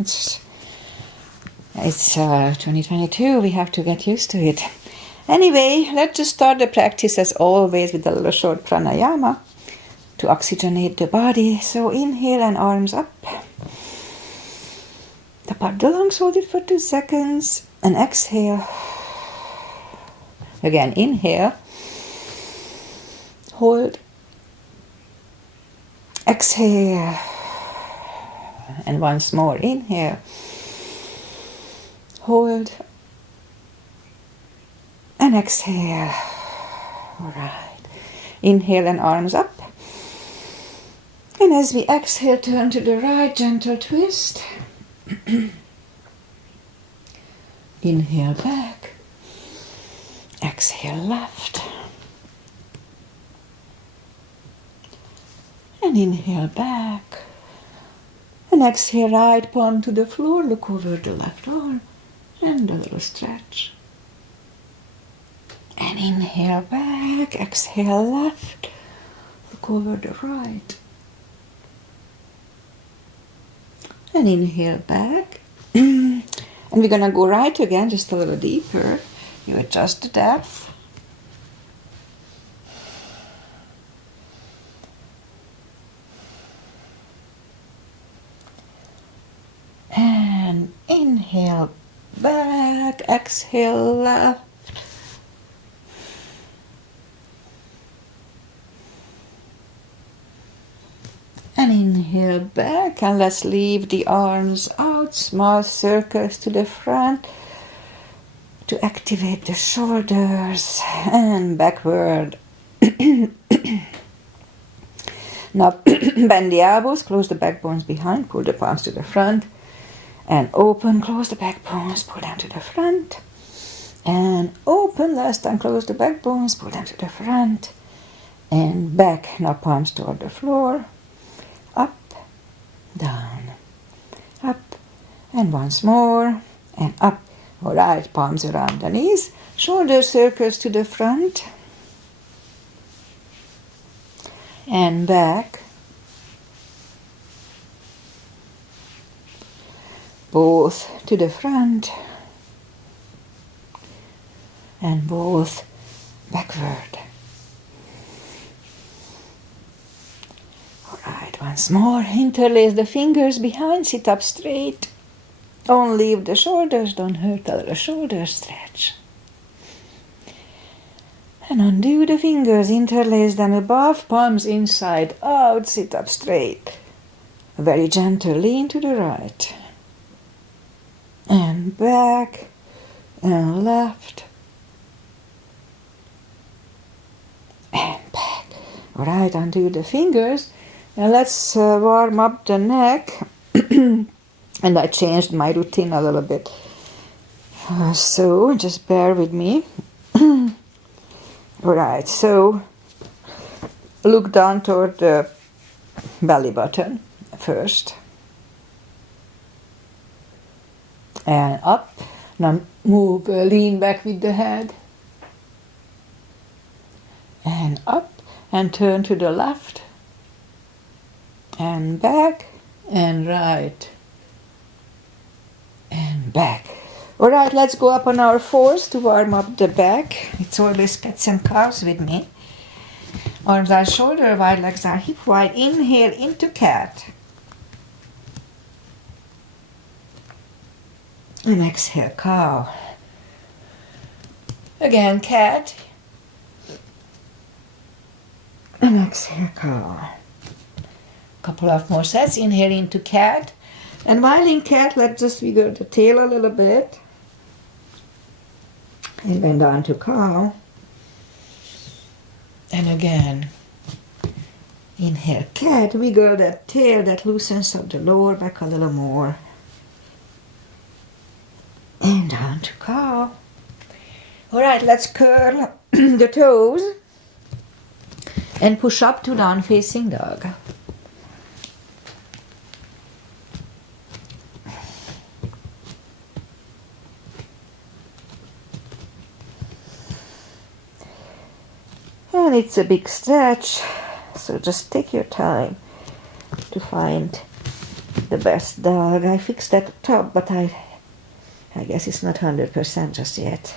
It's 2022, we have to get used to it. Anyway, let's just start the practice as always with a little short pranayama to oxygenate the body. So inhale and arms up. Tap out the lungs, hold it for 2 seconds and exhale. Again, inhale, hold, exhale, and once more, inhale, hold, and exhale. All right, inhale and arms up. And as we exhale, turn to the right, gentle twist. Inhale back, exhale left, and inhale back, and exhale right palm to the floor, look over the left arm, and a little stretch. And inhale back, exhale left, look over the right. And inhale back. And we're going to go right again, just a little deeper. You adjust the depth. And inhale back, exhale left. And inhale back, and let's leave the arms out, small circles to the front to activate the shoulders, and backward. Now bend the elbows, close the back bones behind, pull the palms to the front, and open, close the back bones, pull them to the front, and open, last time, close the back bones, pull them to the front, and back. Now palms toward the floor. Up, down, up, and once more, and up. All right, palms around the knees, shoulder circles to the front, and back. Both to the front, and both backward. Once more, interlace the fingers behind, sit up straight. Don't leave the shoulders, don't hurt a little shoulder stretch. And undo the fingers, interlace them above, palms inside out, sit up straight. Very gentle, lean to the right. And back, and left. And back. All right, undo the fingers. And let's warm up the neck. And I changed my routine a little bit. So just bear with me. Alright, so look down toward the belly button first. And up. Now move, lean back with the head. And up. And turn to the left. And back, and right, and back. All right, let's go up on our fours to warm up the back. It's always cats and cows with me. Arms are shoulder wide, legs are hip wide. Inhale into cat. And exhale, cow. Again, cat. And exhale, cow. Couple of more sets. Inhale into cat, and while in cat, let's just wiggle the tail a little bit and bend down to cow. And again, inhale cat, wiggle that tail, that loosens up the lower back a little more, and down to cow. All right, let's curl the toes and push up to down facing dog. And it's a big stretch, so just take your time to find the best dog. I fixed that top, but I guess it's not 100% just yet.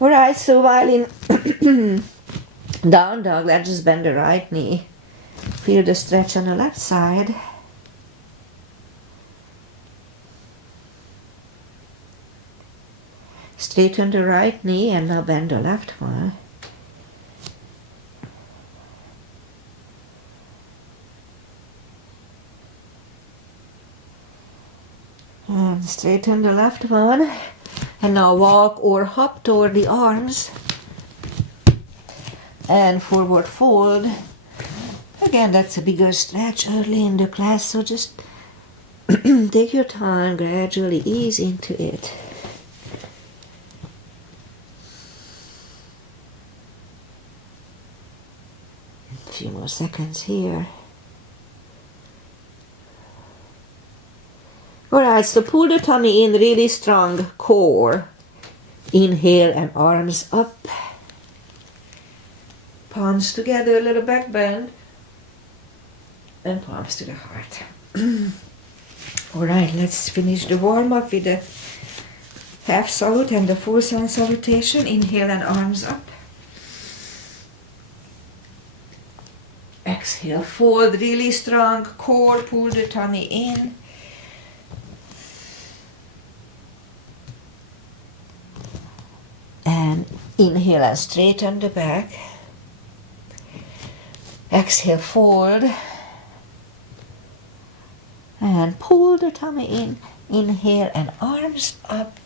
Alright, so while in down dog, let's just bend the right knee. Feel the stretch on the left side. Straighten the right knee and now bend the left one. And straighten the left one. And now walk or hop toward the arms. And forward fold. Again, that's a bigger stretch early in the class, so just take your time, gradually ease into it. A few more seconds here. Alright, so pull the tummy in, really strong core. Inhale and arms up. Palms together, a little back bend. And palms to the heart. Alright, let's finish the warm-up with the half salute and the full sun salutation. Inhale and arms up. Exhale, fold, really strong core, pull the tummy in. And inhale and straighten the back. Exhale, fold. And pull the tummy in. Inhale and arms up.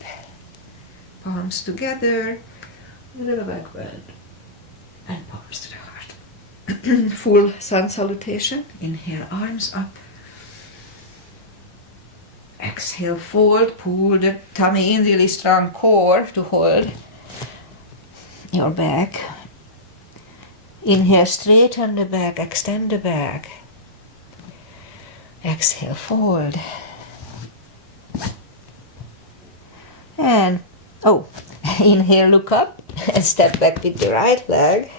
Palms together. A little back bend. And palms to the heart. Full sun salutation. Inhale, arms up. Exhale, fold. Pull the tummy in, really strong core to hold your back. Inhale, straighten the back, extend the back. Exhale, fold. And, inhale, look up and step back with the right leg.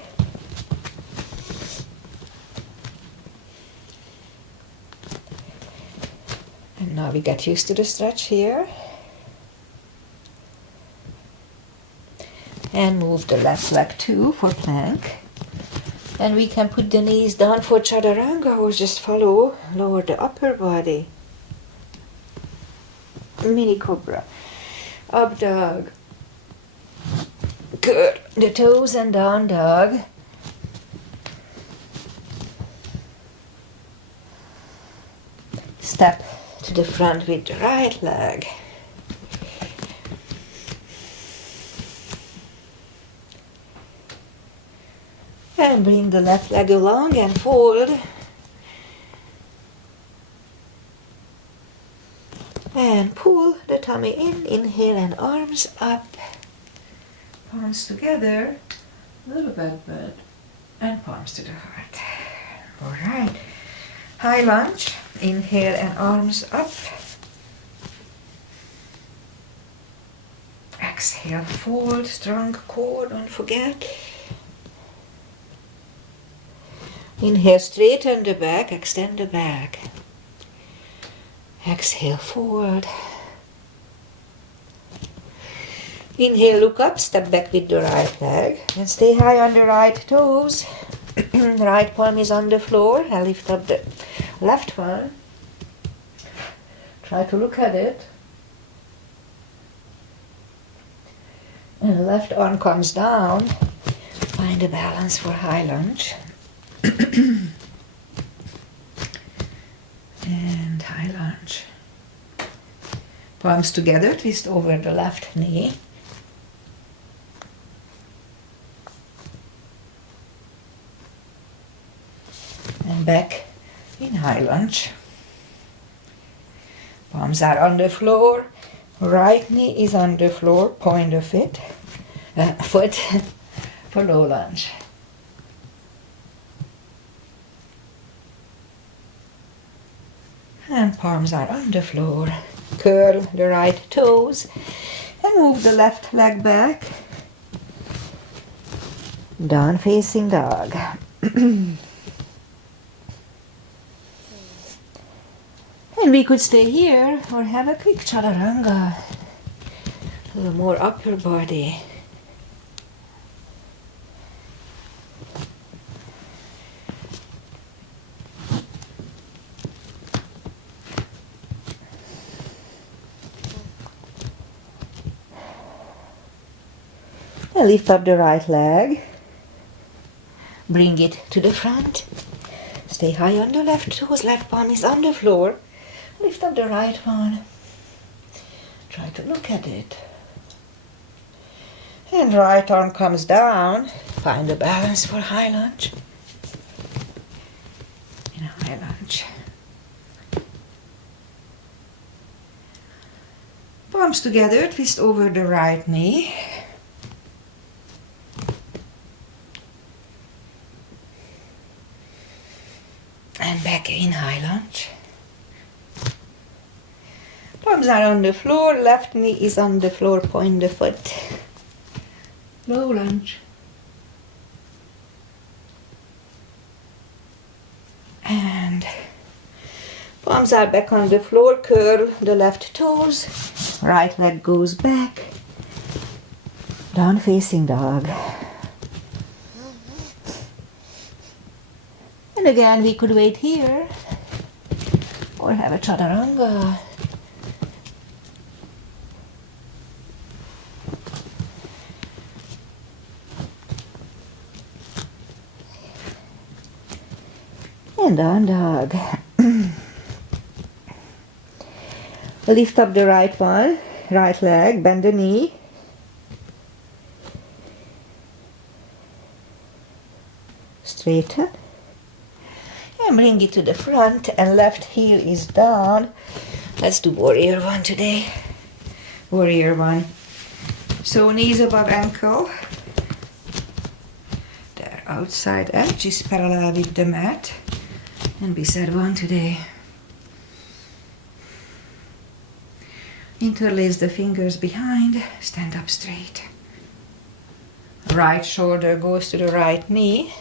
And now we get used to the stretch here. And move the left leg too for plank. And we can put the knees down for chaturanga or just follow, lower the upper body. Mini cobra. Up dog. Good. The toes and down dog. Step to the front with the right leg. And bring the left leg along and fold. And pull the tummy in. Inhale and arms up. Palms together. A little back bend. And palms to the heart. Alright. High lunge. Inhale and arms up. Exhale, fold. Strong core, don't forget. Inhale, straighten the back, extend the back. Exhale, forward. Inhale, look up, step back with the right leg. And stay high on the right toes. The right palm is on the floor. I lift up the left one. Try to look at it. And the left arm comes down. Find a balance for high lunge. And high lunge. Palms together, twist over the left knee. And back in high lunge. Palms are on the floor. Right knee is on the floor. Point the foot for low lunge. And palms are on the floor. Curl the right toes and move the left leg back. Down facing dog. And we could stay here or have a quick chaturanga. A little more upper body. And lift up the right leg. Bring it to the front. Stay high on the left toes. Left palm is on the floor. Lift up the right one. Try to look at it. And right arm comes down. Find the balance for high lunge. In a high lunge. Palms together, twist over the right knee. And back in high lunge. Palms are on the floor, left knee is on the floor, point the foot. Low lunge. And palms are back on the floor, curl the left toes, right leg goes back, down facing dog. And again we could wait here or have a chaturanga. And down dog. Lift up the right one, right leg, bend the knee. Straighten. And bring it to the front and left heel is down. Let's do warrior one today. Warrior one. So knees above ankle. Their outside edge is parallel with the mat. And we said one today. Interlace the fingers behind, stand up straight. Right shoulder goes to the right knee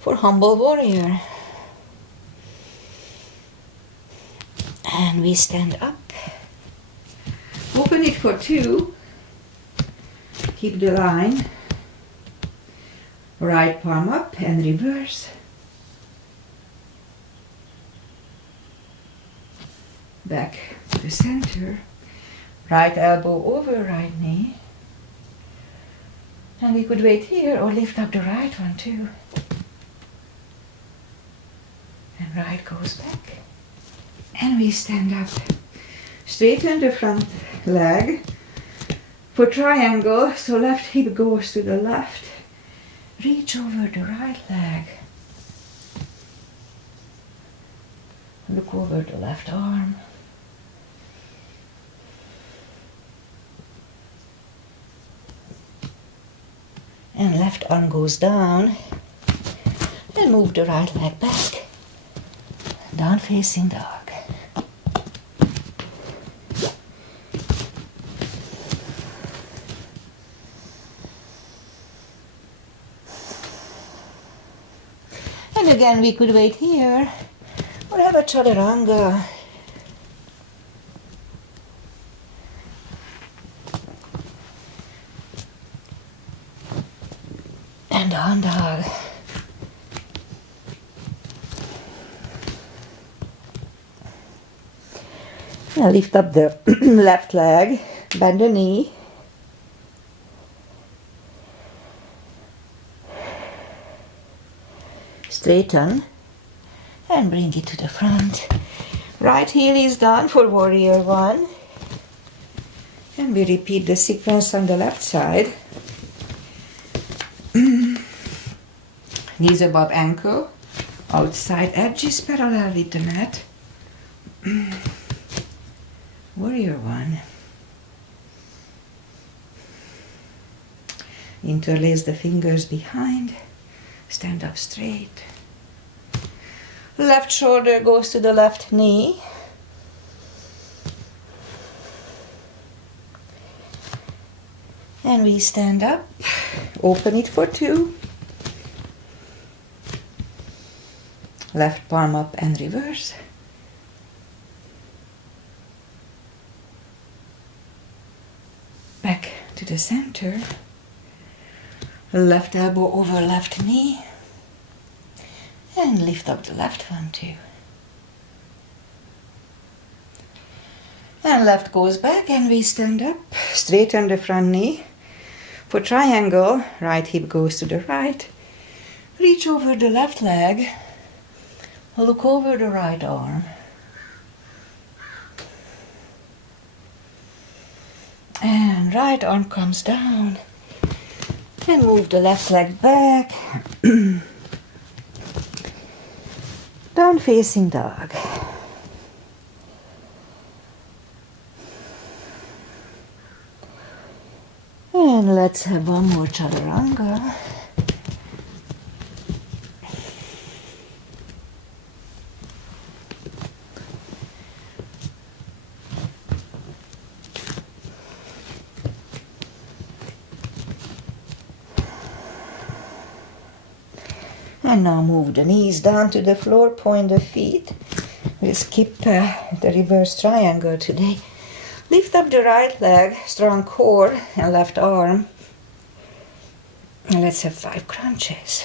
for humble warrior. And we stand up. Open it for two. Keep the line. Right palm up and reverse. Back to the center. Right elbow over right knee. And we could wait here or lift up the right one too. And right goes back. And we stand up. Straighten the front leg. For triangle, so left hip goes to the left. Reach over the right leg. Look over the left arm. And left arm goes down. And move the right leg back. Down facing dog. And again we could wait here or have a chaturanga. And down dog. Now lift up the left leg, bend the knee. Straighten and bring it to the front. Right heel is down for warrior one. And we repeat the sequence on the left side. Knees above ankle, outside edges parallel with the mat. Warrior one. Interlace the fingers behind, stand up straight. Left shoulder goes to the left knee. And we stand up, open it for two. Left palm up and reverse. the center. Left elbow over left knee. And lift up the left one too. And left goes back and we stand up. Straighten the front knee. For triangle, right hip goes to the right. Reach over the left leg. Look over the right arm. And right arm comes down. And move the left leg back. Down facing dog. And let's have one more chaturanga. And now move the knees down to the floor, point the feet. We'll skip the reverse triangle today. Lift up the right leg, strong core and left arm. And let's have 5 crunches.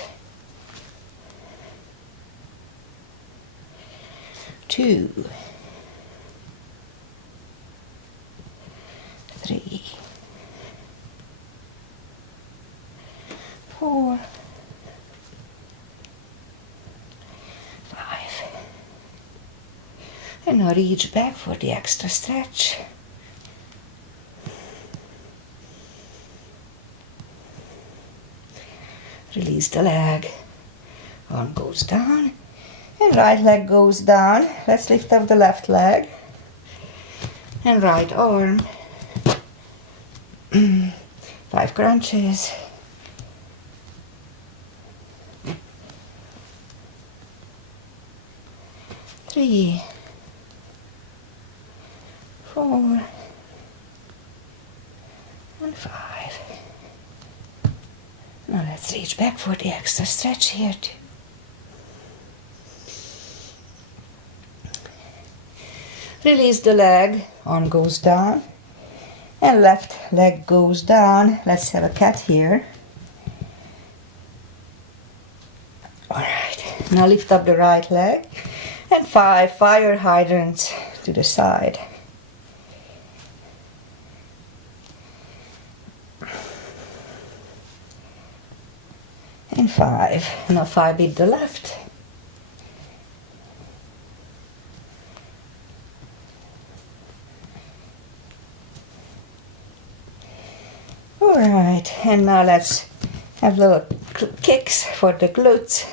2, 3, 4, 5. And now reach back for the extra stretch. Release the leg. Arm goes down. And right leg goes down. Let's lift up the left leg. And right arm. 5 crunches. 3, 4, and 5. Now let's reach back for the extra stretch here too. Release the leg, arm goes down, and left leg goes down. Let's have a cat here. Alright, now lift up the right leg, and 5 fire hydrants to the side. And 5. Now 5 with the left. Alright, and now let's have little kicks for the glutes.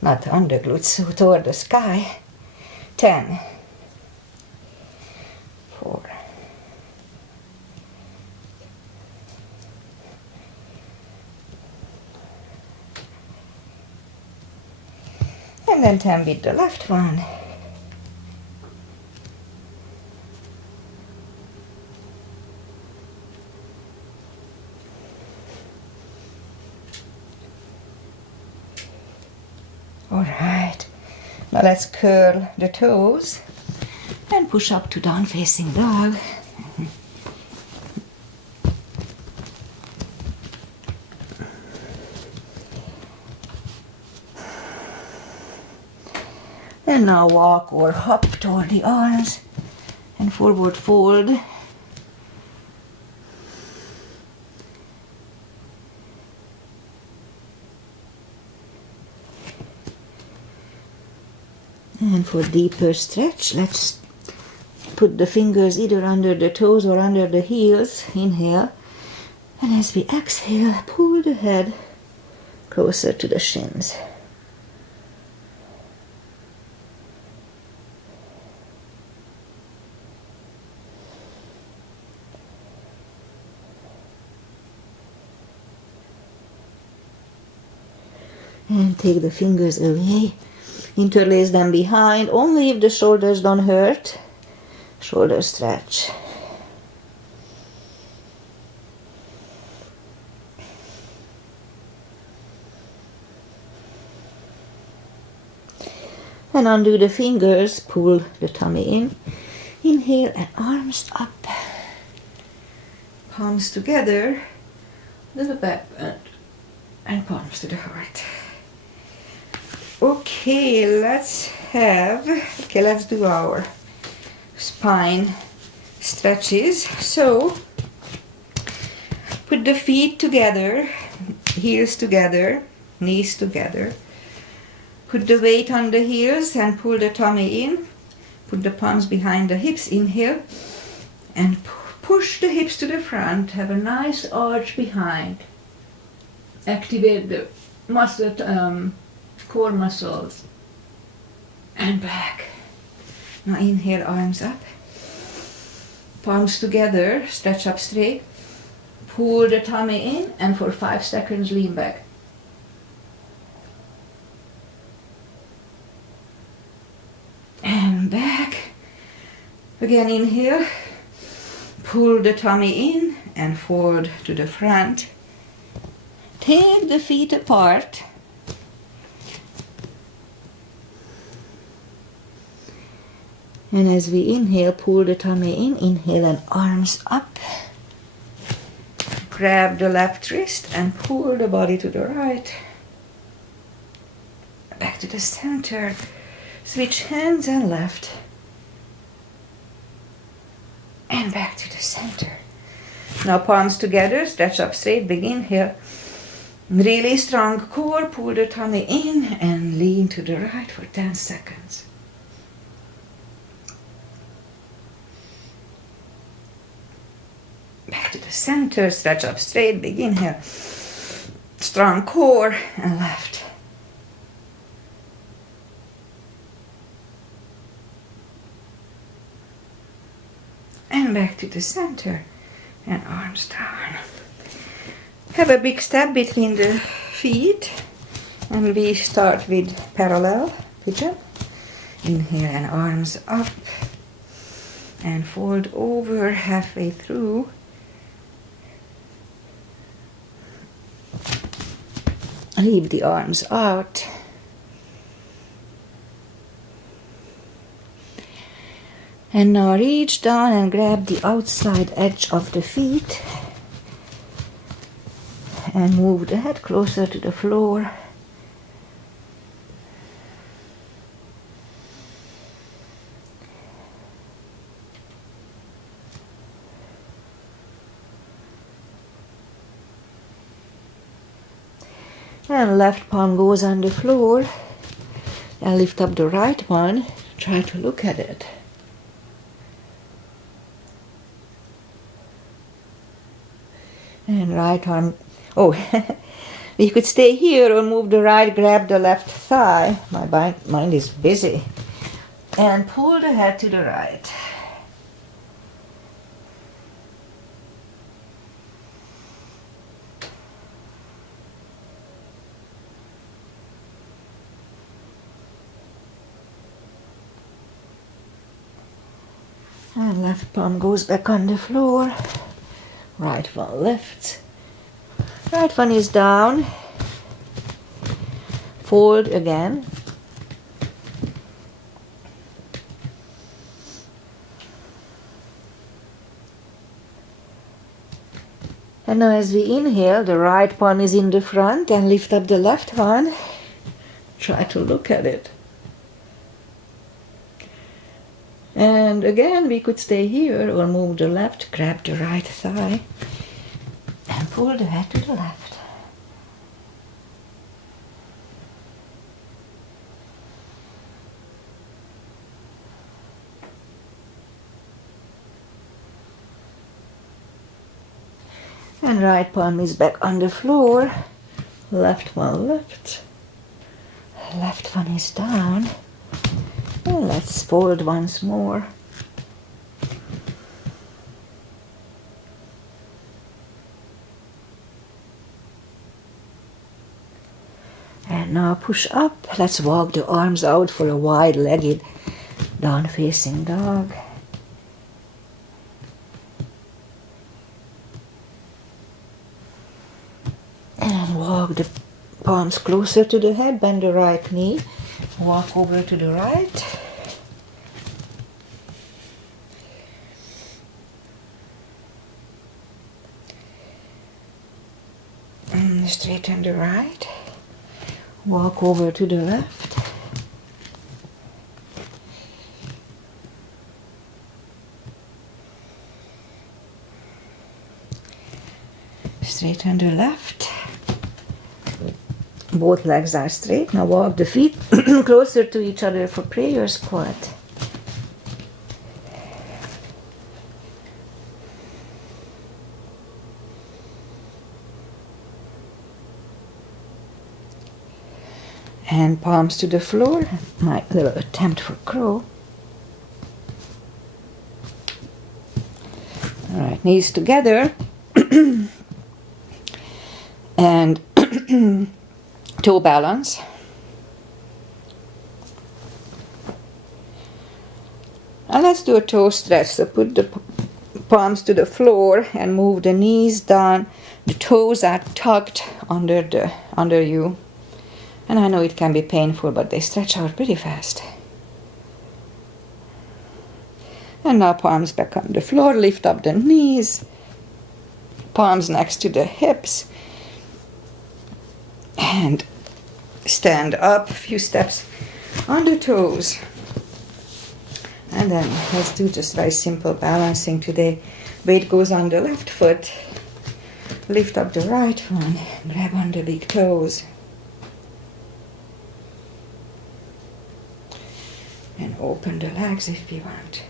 Not under glutes, so toward the sky. 10. 4. And then 10 with the left one. Alright, now let's curl the toes and push up to down facing dog. And now walk or hop toward the arms and forward fold. And for deeper stretch, let's put the fingers either under the toes or under the heels. Inhale. And as we exhale, pull the head closer to the shins. And take the fingers away. Interlace them behind, only if the shoulders don't hurt. Shoulder stretch. And undo the fingers, pull the tummy in. Inhale and arms up. palms together, little back bend, and palms to the heart. Okay, let's do our spine stretches. So, put the feet together, heels together, knees together. Put the weight on the heels and pull the tummy in. Put the palms behind the hips, inhale, and push the hips to the front. Have a nice arch behind. Activate the core muscles. And back. Now inhale, arms up. Palms together, stretch up straight. Pull the tummy in and for 5 seconds lean back. And back. Again, inhale. Pull the tummy in and forward to the front. Take the feet apart. And as we inhale, pull the tummy in. Inhale and arms up. Grab the left wrist and pull the body to the right. Back to the center. Switch hands and left. And back to the center. Now palms together, stretch up straight, big inhale. Really strong core, pull the tummy in and lean to the right for 10 seconds. Back to the center, stretch up straight, big inhale. Strong core and left. And back to the center and arms down. Have a big step between the feet and we start with parallel pigeon. Inhale and arms up and fold over halfway through. Leave the arms out. And now reach down and grab the outside edge of the feet and move the head closer to the floor. And left palm goes on the floor. And lift up the right one. Try to look at it. And right arm, we could stay here or move the right, grab the left thigh. My mind is busy. And pull the head to the right. And left palm goes back on the floor. Right one lifts. Right one is down. Fold again. And now as we inhale, the right palm is in the front and lift up the left one. Try to look at it. And again, we could stay here or move the left, grab the right thigh and pull the head to the left. And right palm is back on the floor. Left one lifts. Left one is down. And let's fold once more. And now push up. Let's walk the arms out for a wide-legged down-facing dog. And walk the palms closer to the head, bend the right knee. Walk over to the right. straighten the right. Walk over to the left. Straighten the left. Both legs are straight. Now walk the feet closer to each other for prayer squat. And palms to the floor. My little attempt for crow. Alright, knees together. And toe balance. And let's do a toe stretch. So put the palms to the floor and move the knees down. The toes are tucked under you. And I know it can be painful, but they stretch out pretty fast. And now palms back on the floor. Lift up the knees. Palms next to the hips. And stand up a few steps on the toes. And then let's do just very simple balancing today. Weight goes on the left foot. Lift up the right one. Grab on the big toes. And open the legs if you want.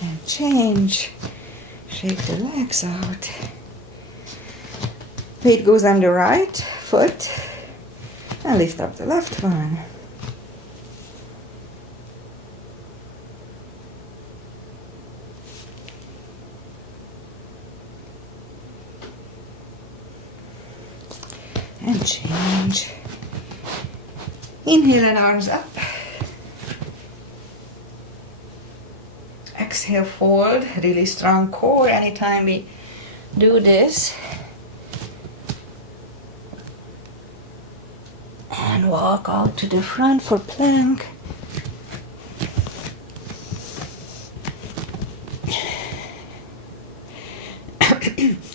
And change. Shake the legs out. Weight goes on the right foot. And lift up the left one. And change. Inhale and arms up. Exhale, fold. Really strong core anytime we do this. And walk out to the front for plank.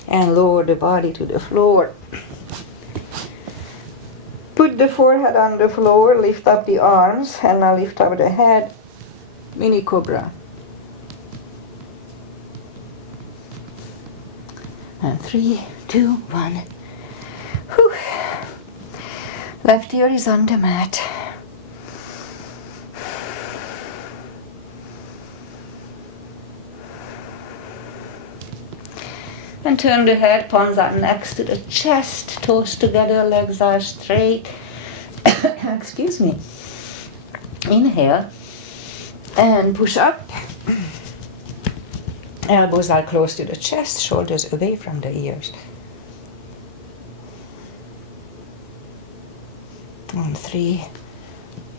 And lower the body to the floor. Put the forehead on the floor, lift up the arms, and now lift up the head. Mini Cobra. And 3, 2, 1. Whew. Left ear is on the mat. And turn the head, palms are next to the chest, toes together, legs are straight. Excuse me. Inhale and push up. Elbows are close to the chest, shoulders away from the ears. And 3,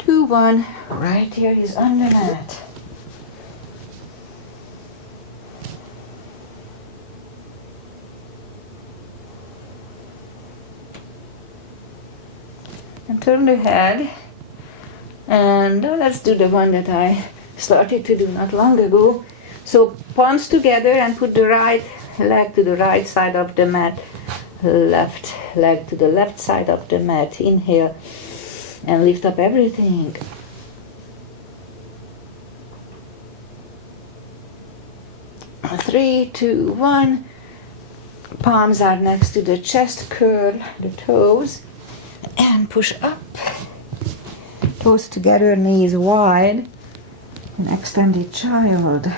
2, 1. Right ear is on the mat. And turn the head, and let's do the one that I started to do not long ago. So palms together and put the right leg to the right side of the mat, left leg to the left side of the mat. Inhale and lift up everything. Three, two, one. Palms are next to the chest, curl the toes. And push up, toes together, knees wide, and extended child.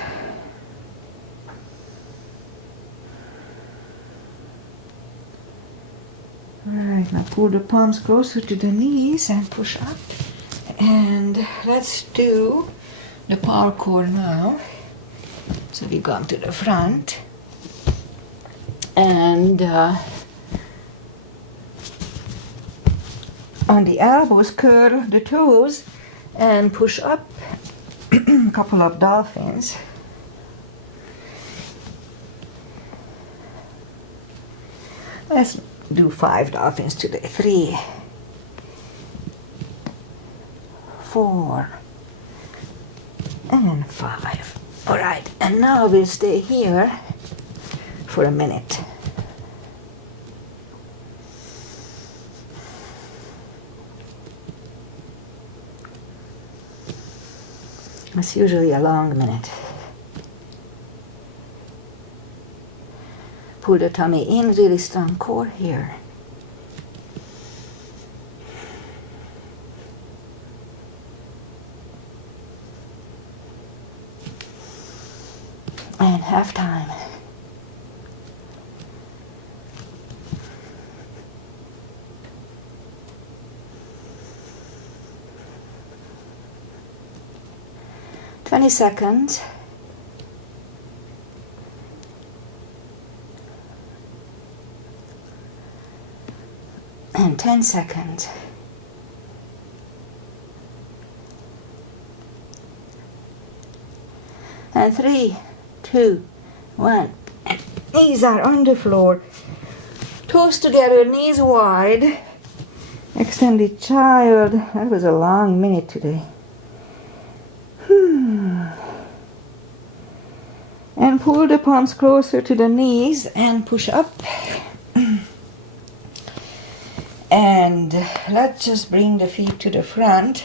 Alright, now pull the palms closer to the knees and push up. And let's do the parkour now. So we come to the front. And on the elbows, curl the toes and push up. A couple of dolphins. Let's do 5 dolphins today. 3, 4, and 5. Alright, and now we'll stay here for a minute. It's usually a long minute. Pull the tummy in, really strong core here. And half time. "20 seconds. And 10 seconds. And 3, 2, 1. Knees are on the floor. Toes together, knees wide. Extended child. That was a long minute today. And pull the palms closer to the knees and push up. And let's just bring the feet to the front.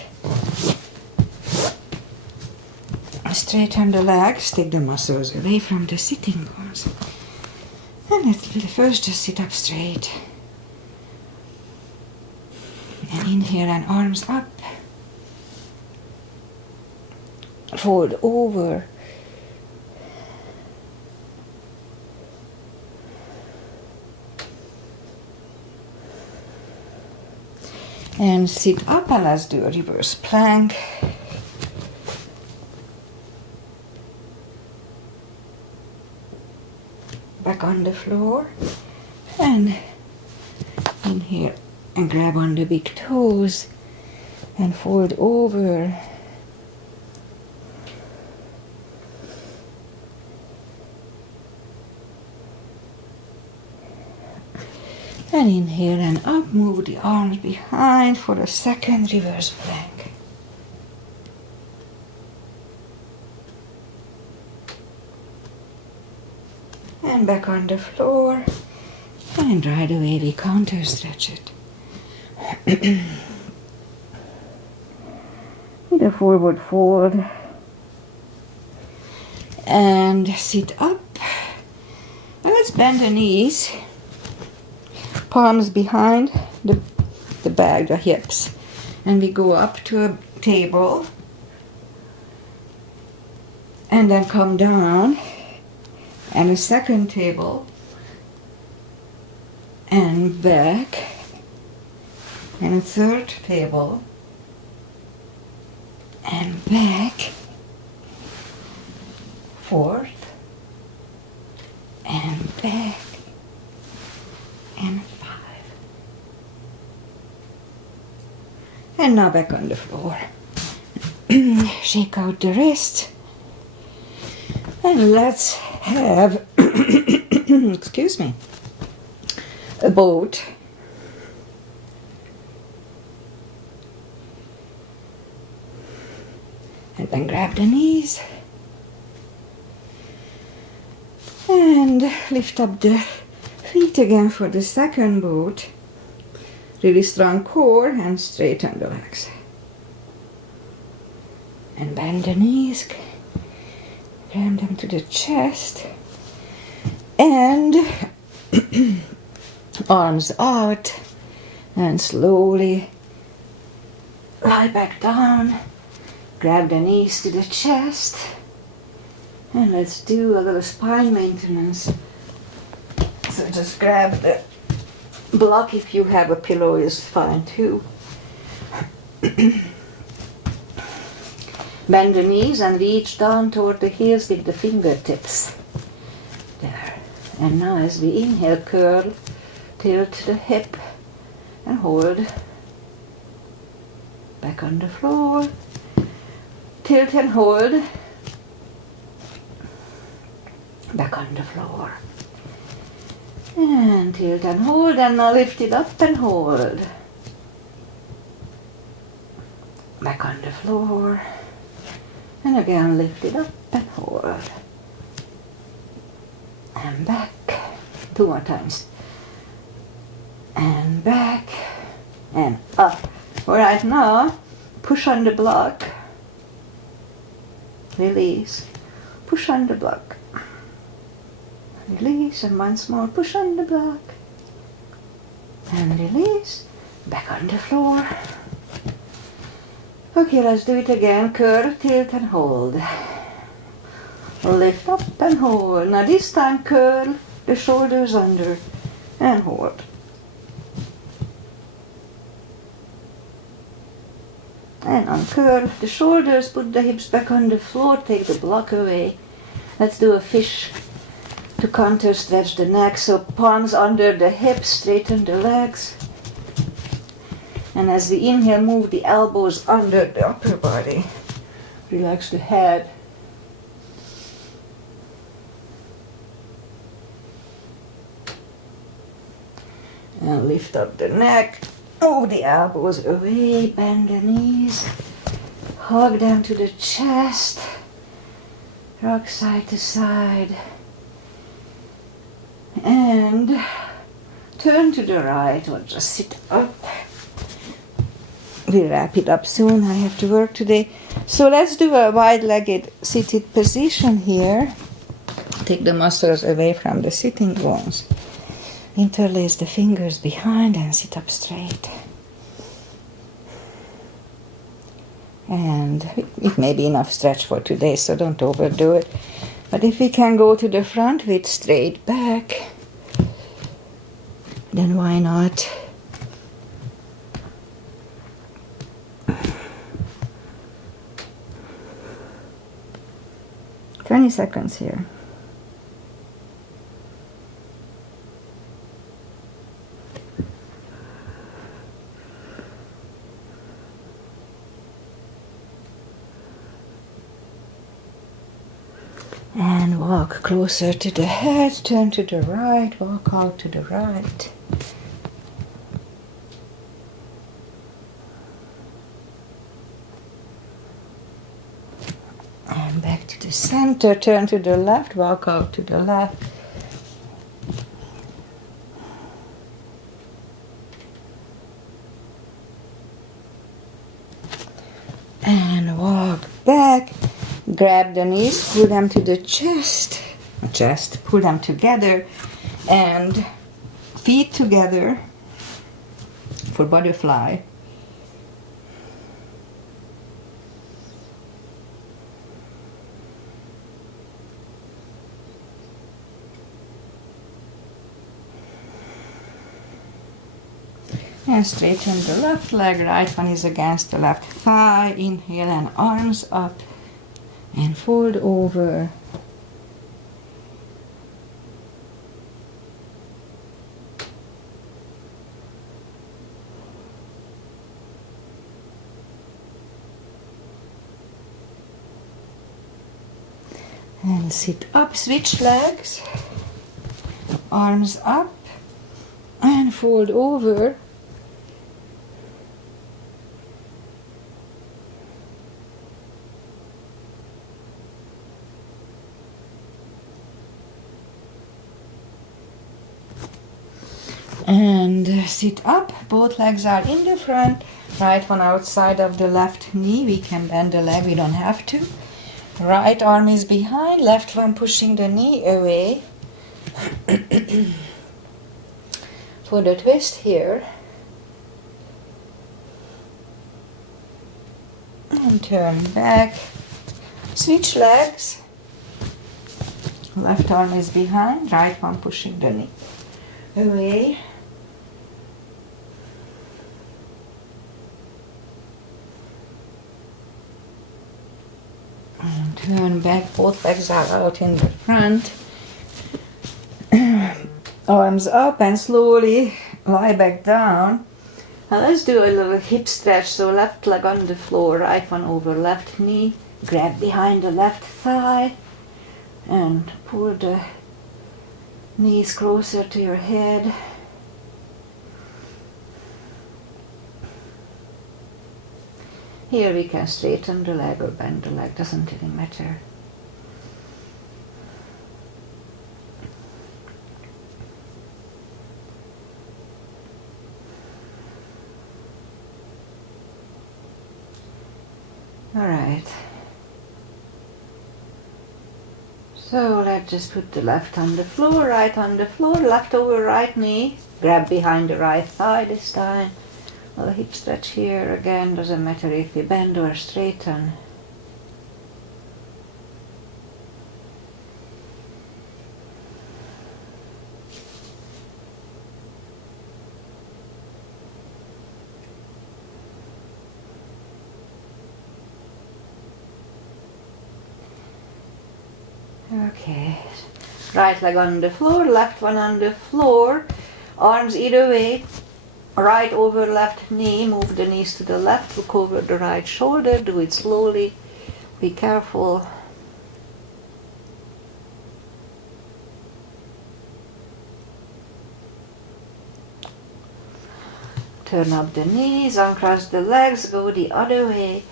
Straighten the legs, take the muscles away from the sitting bones. And let's first just sit up straight. And inhale and arms up. Fold over. And sit up, and let's do a reverse plank. Back on the floor. And inhale and grab on the big toes and fold over. And inhale and up, move the arms behind for a second reverse plank. And back on the floor. And right away we counter stretch it. With a forward fold. And sit up. And let's bend the knees. Palms behind the back, the hips. And we go up to a table. And then come down. And a second table. And back. And a third table. And back. Fourth. And back. And and now back on the floor. Shake out the wrist. And let's have, excuse me, a boat. And then grab the knees. And lift up the feet again for the second boat. Really strong core and straighten the legs. And bend the knees. Grab them to the chest. And arms out. And slowly lie back down. Grab the knees to the chest. And let's do a little spine maintenance. So just grab the block, if you have a pillow is fine too. Bend the knees and reach down toward the heels with the fingertips. There. And now as we inhale, curl, tilt the hip and hold. Back on the floor. Tilt and hold. Back on the floor. And tilt and hold, and now lift it up and hold. Back on the floor. And again lift it up and hold. And back. 2 more times. And back and up. Alright, now push on the block. Release. Push on the block. Release, and once more push on the block. And release. Back on the floor. Okay, let's do it again. Curl, tilt and hold. Lift up and hold. Now this time curl the shoulders under and hold. And uncurl the shoulders, put the hips back on the floor, take the block away. Let's do a fish to counter stretch the neck. So palms under the hips, straighten the legs. And as we inhale, move the elbows under the upper body. Relax the head. And lift up the neck. Move the elbows away, bend the knees. Hug them to the chest. Rock side to side. And turn to the right or just sit up. We'll wrap it up soon. I have to work today. So let's do a wide-legged seated position here. Take the muscles away from the sitting bones. Interlace the fingers behind and sit up straight. And it may be enough stretch for today, so don't overdo it. But if we can go to the front with straight back, then why not? "20 seconds here. And walk closer to the head, turn to the right, walk out to the right. And back to the center, turn to the left, walk out to the left. And walk back. Grab the knees, pull them to the chest, pull them together, and feet together for butterfly. And straighten the left leg, right one is against the left thigh. Inhale and arms up. And fold over. And sit up, switch legs. Arms up and fold over. And sit up, both legs are in the front, right one outside of the left knee. We can bend the leg, we don't have to. Right arm is behind, left one pushing the knee away. For the twist here. And turn back, switch legs. Left arm is behind, right one pushing the knee away. And turn back, both legs are out in the front. Arms up and slowly lie back down. Now let's do a little hip stretch. So left leg on the floor, right one over left knee. Grab behind the left thigh and pull the knees closer to your head. Here we can straighten the leg or bend the leg, doesn't really matter. Alright. So let's just put the left on the floor, right on the floor, left over right knee. Grab behind the right thigh this time. A hip stretch here again, doesn't matter if we bend or straighten. Okay, right leg on the floor, left one on the floor, arms either way, right over left knee, move the knees to the left, look over the right shoulder, do it slowly, be careful. Turn up the knees, uncross the legs, go the other way,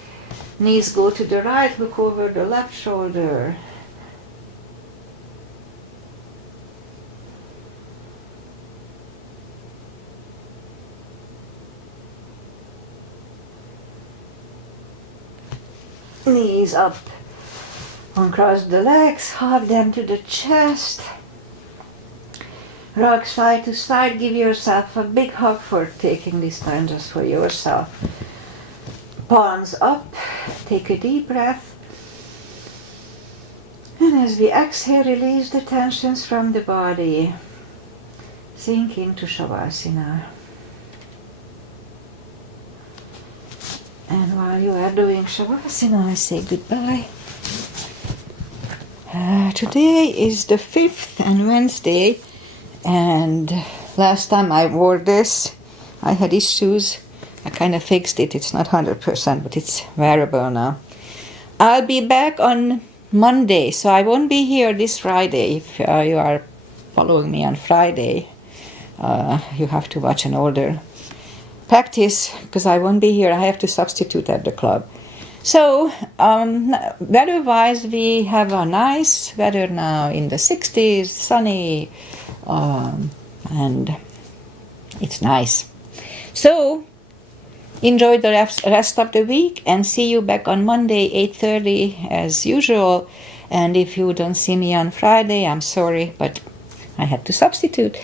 knees go to the right, look over the left shoulder. Knees up, uncross the legs, hug them to the chest. Rock side to side, give yourself a big hug for taking this time just for yourself. Palms up, take a deep breath. And as we exhale, release the tensions from the body. Sink into Shavasana. And while you are doing Shavasana, I say goodbye. Today is the 5th and Wednesday, and last time I wore this, I had issues. I kind of fixed it. It's not 100%, but it's wearable now. I'll be back on Monday, so I won't be here this Friday. If you are following me on Friday, you have to watch an older practice, because I won't be here. I have to substitute at the club. So, weather-wise, we have a nice weather now in the 60s, sunny, and it's nice. So, enjoy the rest of the week, and see you back on Monday, 8:30 as usual. And if you don't see me on Friday, I'm sorry, but I had to substitute.